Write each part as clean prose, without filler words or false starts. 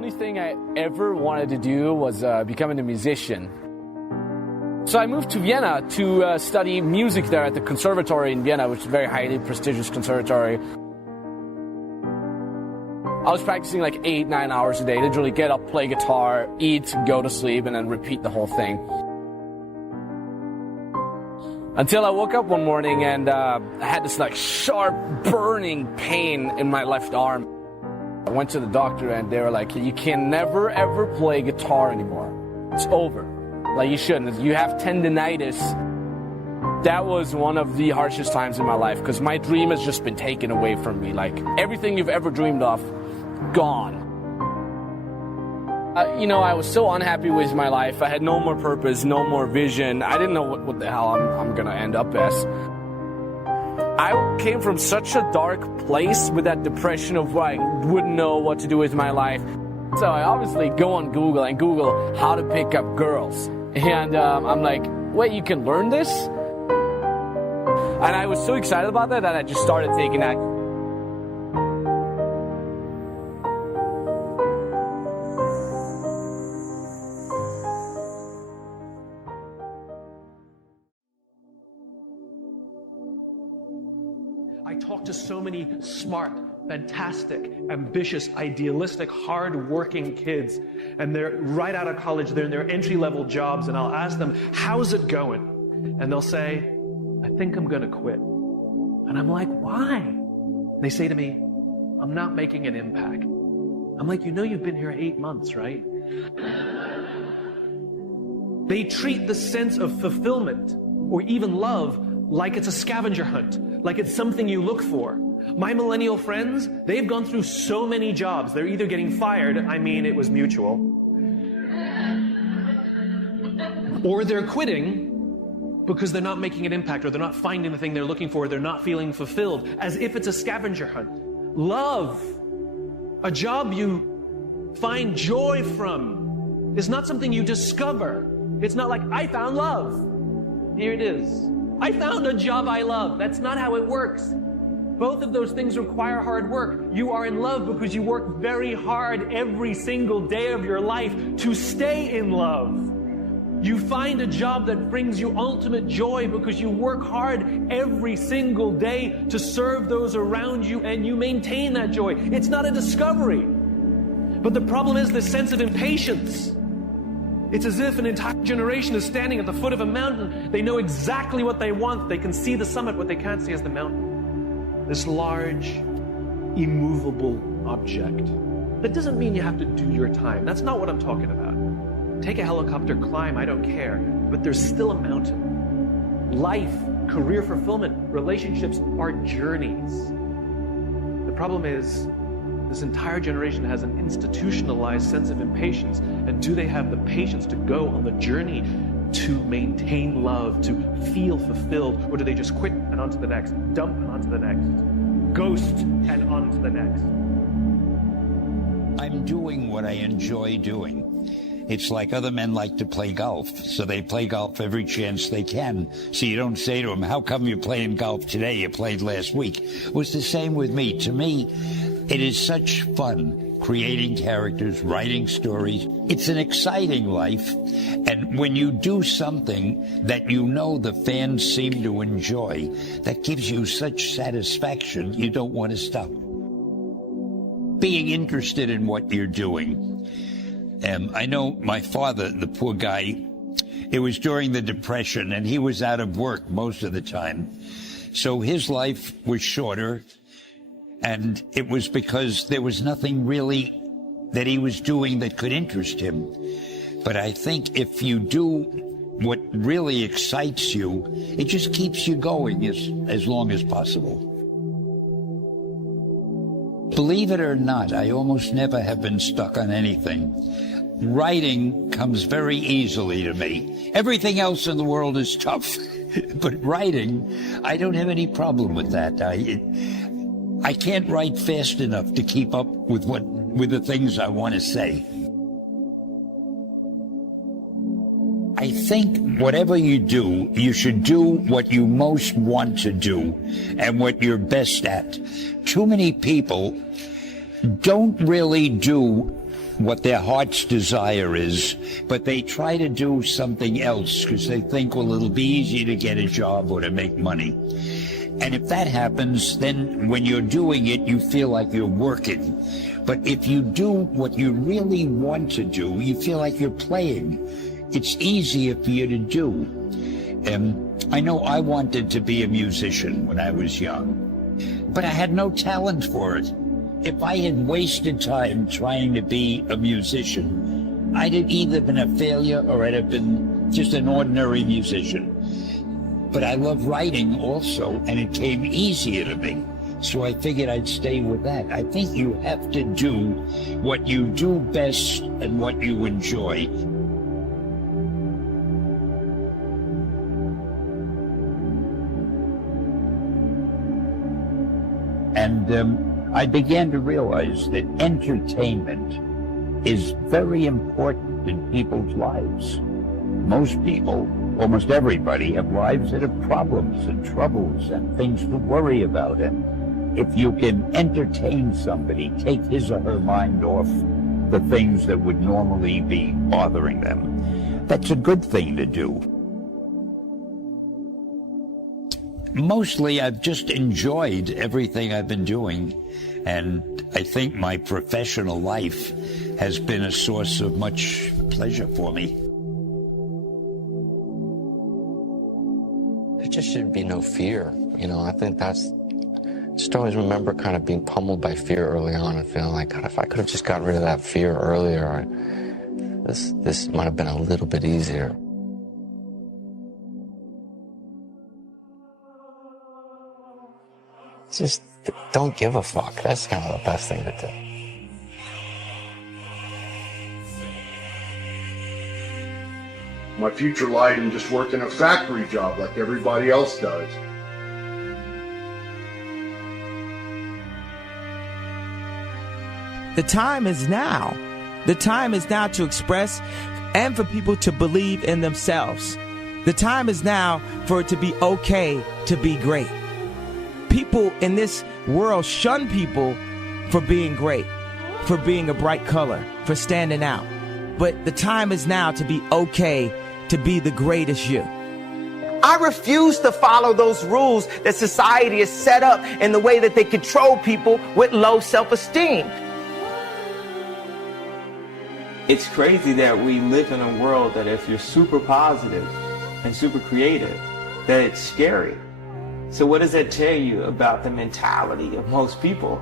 only thing I ever wanted to do was becoming a musician. So I moved to Vienna to study music there at the conservatory in Vienna, which is a very highly prestigious conservatory. I was practicing like 8-9 hours a day, literally get up, play guitar, eat, go to sleep, and then repeat the whole thing. Until I woke up one morning and I had this like sharp burning pain in my left arm. I went to the doctor and they were like, you can never ever play guitar anymore. It's over. Like you shouldn't. You have tendinitis. That was one of the harshest times in my life because my dream has just been taken away from me. Like everything you've ever dreamed of, gone. I was so unhappy with my life. I had no more purpose, no more vision. I didn't know what the hell I'm gonna end up as. I came from such a dark place with that depression of I wouldn't know what to do with my life. So I obviously go on Google and Google how to pick up girls. And I'm like, wait, you can learn this? And I was so excited about that I just started taking action. I talk to so many smart, fantastic, ambitious, idealistic, hard-working kids, and they're right out of college, they're in their entry-level jobs, and I'll ask them, how's it going? And they'll say, I think I'm gonna quit. And I'm like, why? They say to me, I'm not making an impact. I'm like, you've been here 8 months, right? They treat the sense of fulfillment, or even love, like it's a scavenger hunt, like it's something you look for. My millennial friends, they've gone through so many jobs. They're either getting fired, it was mutual, or they're quitting because they're not making an impact, or they're not finding the thing they're looking for, they're not feeling fulfilled, as if it's a scavenger hunt. Love, a job you find joy from, is not something you discover. It's not like, I found love. Here it is. I found a job I love. That's not how it works. Both of those things require hard work. You are in love because you work very hard every single day of your life to stay in love. You find a job that brings you ultimate joy because you work hard every single day to serve those around you, and you maintain that joy. It's not a discovery. But the problem is the sense of impatience. It's as if an entire generation is standing at the foot of a mountain. They know exactly what they want. They can see the summit. What they can't see is the mountain. This large, immovable object. That doesn't mean you have to do your time. That's not what I'm talking about. Take a helicopter, climb, I don't care. But there's still a mountain. Life, career fulfillment, relationships are journeys. The problem is, this entire generation has an institutionalized sense of impatience, and do they have the patience to go on the journey to maintain love, to feel fulfilled, or do they just quit and on to the next, dump and on to the next, ghost and on to the next? I'm doing what I enjoy doing. It's like other men like to play golf, so they play golf every chance they can. So you don't say to them, how come you're playing golf today? You played last week. It was the same with me. To me, it is such fun creating characters, writing stories. It's an exciting life. And when you do something that you know the fans seem to enjoy, that gives you such satisfaction, you don't want to stop. Being interested in what you're doing. I know my father, the poor guy, it was during the Depression, and he was out of work most of the time. So his life was shorter, and it was because there was nothing really that he was doing that could interest him. But I think if you do what really excites you, it just keeps you going as long as possible. Believe it or not, I almost never have been stuck on anything. Writing comes very easily to me. Everything else in the world is tough. But writing, I don't have any problem with that. I can't write fast enough to keep up with the things I want to say. I think whatever you do, you should do what you most want to do and what you're best at. Too many people don't really do what their heart's desire is, but they try to do something else because they think, well, it'll be easy to get a job or to make money. And if that happens, then when you're doing it, you feel like you're working. But if you do what you really want to do, you feel like you're playing. It's easier for you to do. I know I wanted to be a musician when I was young, but I had no talent for it. If I had wasted time trying to be a musician, I'd have either been a failure or I'd have been just an ordinary musician. But I love writing also, and it came easier to me. So I figured I'd stay with that. I think you have to do what you do best and what you enjoy. And I began to realize that entertainment is very important in people's lives. Most people, almost everybody, have lives that have problems and troubles and things to worry about. And if you can entertain somebody, take his or her mind off the things that would normally be bothering them, that's a good thing to do. Mostly, I've just enjoyed everything I've been doing, and I think my professional life has been a source of much pleasure for me. There just should be no fear. You know, I think that's, just always remember kind of being pummeled by fear early on and feeling like, God, if I could have just gotten rid of that fear earlier, this might have been a little bit easier. Just don't give a fuck. That's kind of the best thing to do. My future lied in just working a factory job like everybody else does. The time is now. The time is now to express and for people to believe in themselves. The time is now for it to be okay to be great. People in this world shun people for being great, for being a bright color, for standing out. But the time is now to be okay to be the greatest you. I refuse to follow those rules that society has set up in the way that they control people with low self-esteem. It's crazy that we live in a world that if you're super positive and super creative, that it's scary. So what does that tell you about the mentality of most people?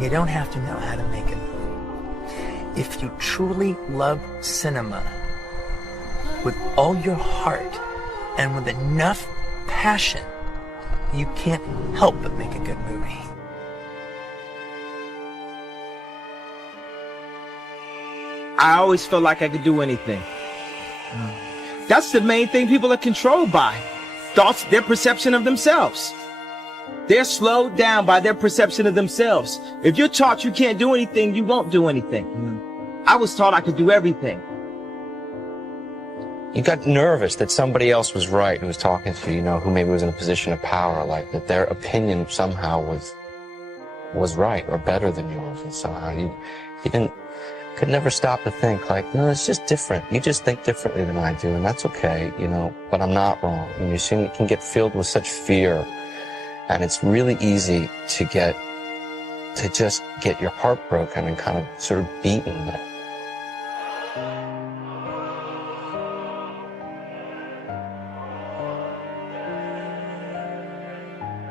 You don't have to know how to make a movie. If you truly love cinema with all your heart and with enough passion, you can't help but make a good movie. I always felt like I could do anything. That's the main thing people are controlled by. Thoughts, their perception of themselves. They're slowed down by their perception of themselves. If you're taught you can't do anything, you won't do anything. I was taught I could do everything. You got nervous that somebody else was right who was talking to you, who maybe was in a position of power, like that their opinion somehow was right or better than yours, and somehow you could never stop to think like, no, it's just different. You just think differently than I do, and that's okay, but I'm not wrong. And you see, you can get filled with such fear, and it's really easy to just get your heart broken and kind of sort of beaten.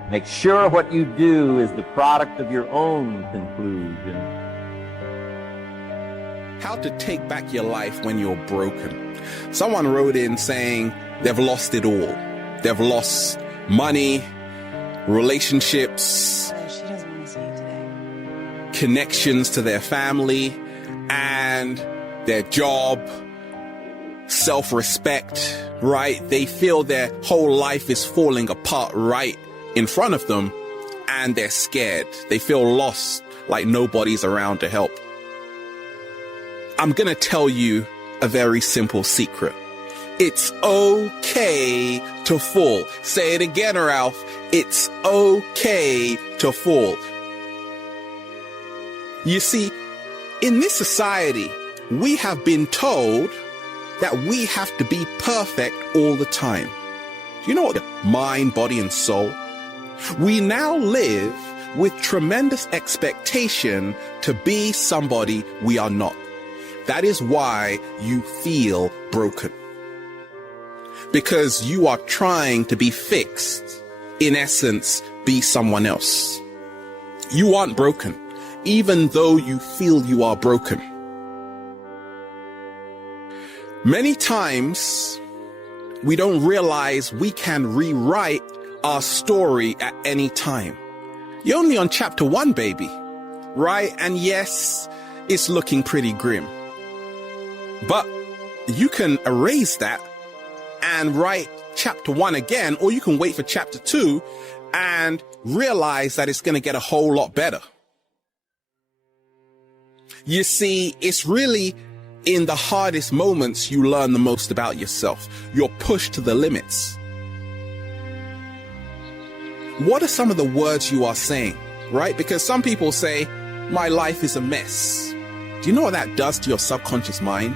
Make sure what you do is the product of your own conclusion. How to take back your life when you're broken. Someone wrote in saying they've lost it all. They've lost money, relationships, connections to their family, and their job, self-respect, right? They feel their whole life is falling apart right in front of them, and they're scared. They feel lost, like nobody's around to help. I'm gonna tell you a very simple secret. It's okay to fall. Say it again, Ralph. It's okay to fall. You see, in this society, we have been told that we have to be perfect all the time. Do you know what? Mind, body, and soul. We now live with tremendous expectation to be somebody we are not. That is why you feel broken. Because you are trying to be fixed. In essence, be someone else. You aren't broken, even though you feel you are broken. Many times, we don't realize we can rewrite our story at any time. You're only on chapter 1, baby, right? And yes, it's looking pretty grim. But you can erase that and write chapter 1 again, or you can wait for chapter 2 and realize that it's going to get a whole lot better. You see, it's really in the hardest moments you learn the most about yourself. You're pushed to the limits. What are some of the words you are saying, right? Because some people say, my life is a mess. Do you know what that does to your subconscious mind?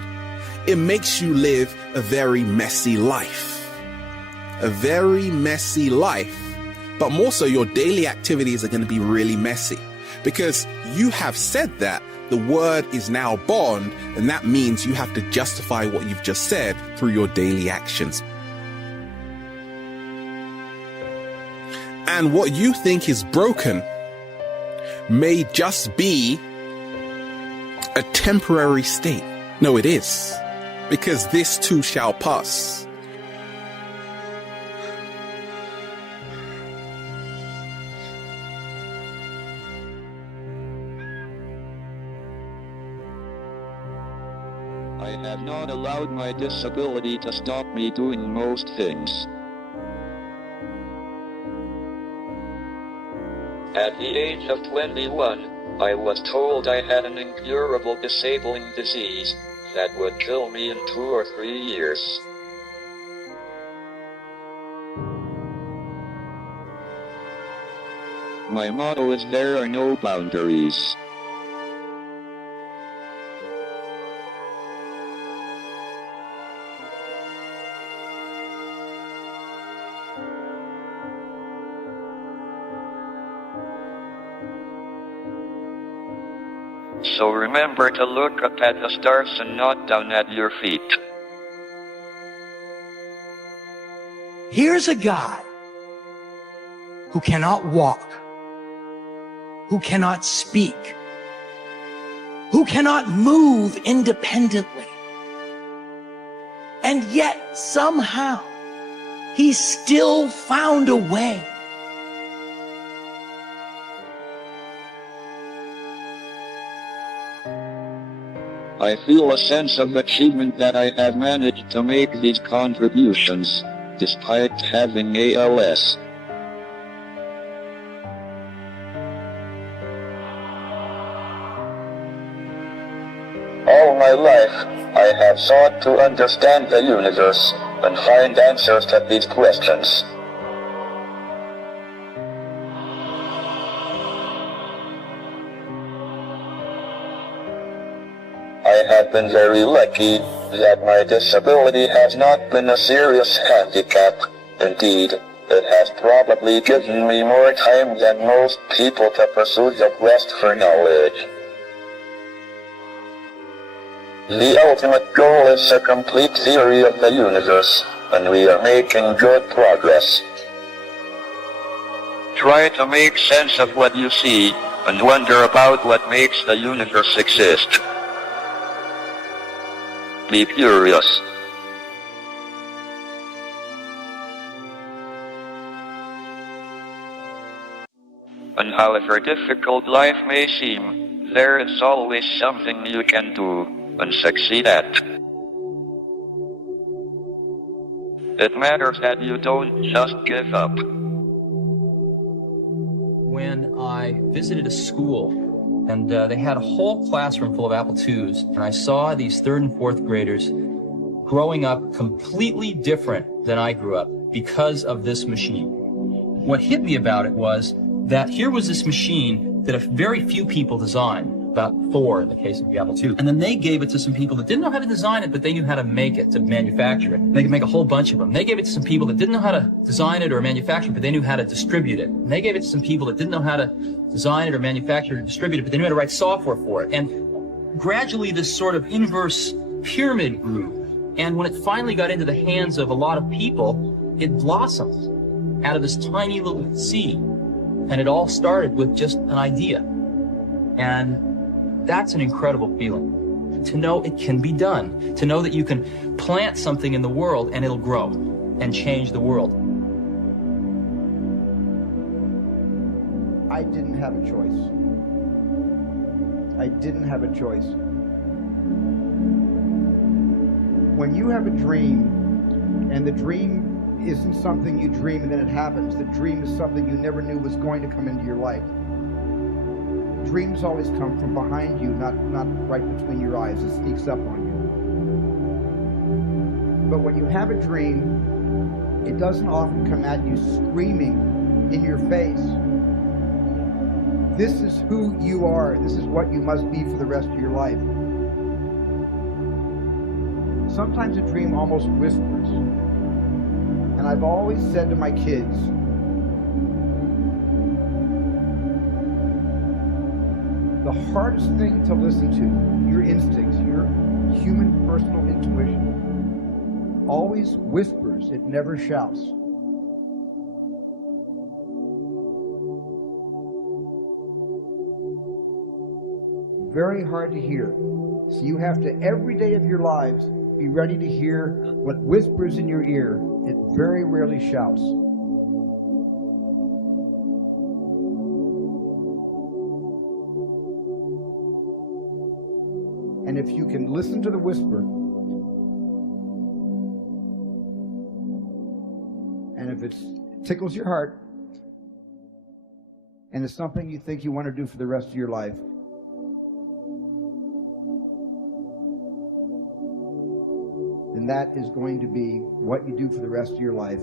It makes you live a very messy life. A very messy life. But more so, your daily activities are going to be really messy. Because you have said that, the word is now bond, and that means you have to justify what you've just said through your daily actions. And what you think is broken may just be a temporary state. No, it is. Because this too shall pass. I have not allowed my disability to stop me doing most things. At the age of 21, I was told I had an incurable disabling disease that would kill me in 2 or 3 years. My motto is there are no boundaries. So remember to look up at the stars and not down at your feet. Here's a guy who cannot walk, who cannot speak, who cannot move independently. And yet, somehow, he still found a way. I feel a sense of achievement that I have managed to make these contributions, despite having ALS. All my life, I have sought to understand the universe and find answers to these questions. I have been very lucky that my disability has not been a serious handicap. Indeed, it has probably given me more time than most people to pursue the quest for knowledge. The ultimate goal is a complete theory of the universe, and we are making good progress. Try to make sense of what you see, and wonder about what makes the universe exist. Be curious. And however difficult life may seem, there is always something you can do and succeed at. It matters that you don't just give up. When I visited a school, and they had a whole classroom full of Apple IIs, and I saw these 3rd and 4th graders growing up completely different than I grew up because of this machine. What hit me about it was that here was this machine that a very few people designed, about 4 in the case of the Apple II. And then they gave it to some people that didn't know how to design it, but they knew how to make it, to manufacture it. And they could make a whole bunch of them. They gave it to some people that didn't know how to design it or manufacture it, but they knew how to distribute it. And they gave it to some people that didn't know how to design it or manufacture it or distribute it, but they knew how to write software for it. And gradually this sort of inverse pyramid grew. And when it finally got into the hands of a lot of people, it blossomed out of this tiny little seed. And it all started with just an idea. And that's an incredible feeling. To know it can be done. To know that you can plant something in the world and it'll grow and change the world. I didn't have a choice. I didn't have a choice. When you have a dream, and the dream isn't something you dream and then it happens, the dream is something you never knew was going to come into your life. Dreams always come from behind you, not right between your eyes. It sneaks up on you. But when you have a dream, it doesn't often come at you screaming in your face. This is who you are. This is what you must be for the rest of your life. Sometimes a dream almost whispers. And I've always said to my kids, the hardest thing to listen to, your instincts, your human personal intuition, always whispers, it never shouts. Very hard to hear. So you have to, every day of your lives, be ready to hear what whispers in your ear. It very rarely shouts. And if you can listen to the whisper, and if it tickles your heart, and it's something you think you want to do for the rest of your life, then that is going to be what you do for the rest of your life.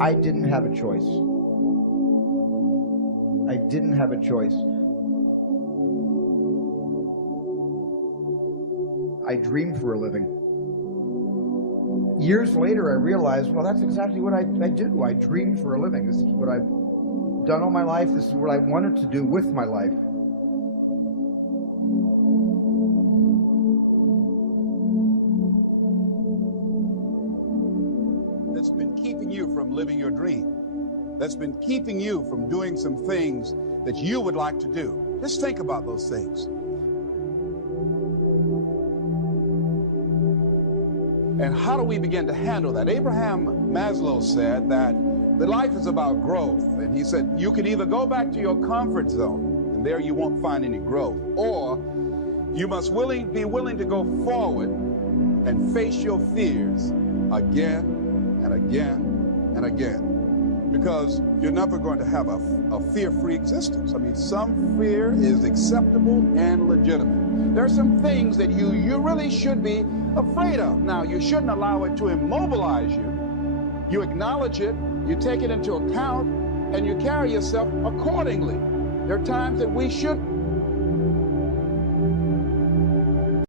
I didn't have a choice. I didn't have a choice. I dreamed for a living. Years later, I realized, well, that's exactly what I do. I dream for a living. This is what I've done all my life. This is what I wanted to do with my life. That's been keeping you from living your dream. That's been keeping you from doing some things that you would like to do. Just think about those things. And how do we begin to handle that? Abraham Maslow said that the life is about growth. And he said, you can either go back to your comfort zone, and there you won't find any growth, or you must be willing to go forward and face your fears again and again and again. Because you're never going to have a fear-free existence. I mean, some fear is acceptable and legitimate. There are some things that you really should be afraid of. Now, you shouldn't allow it to immobilize you. You acknowledge it, you take it into account, and you carry yourself accordingly. There are times that we should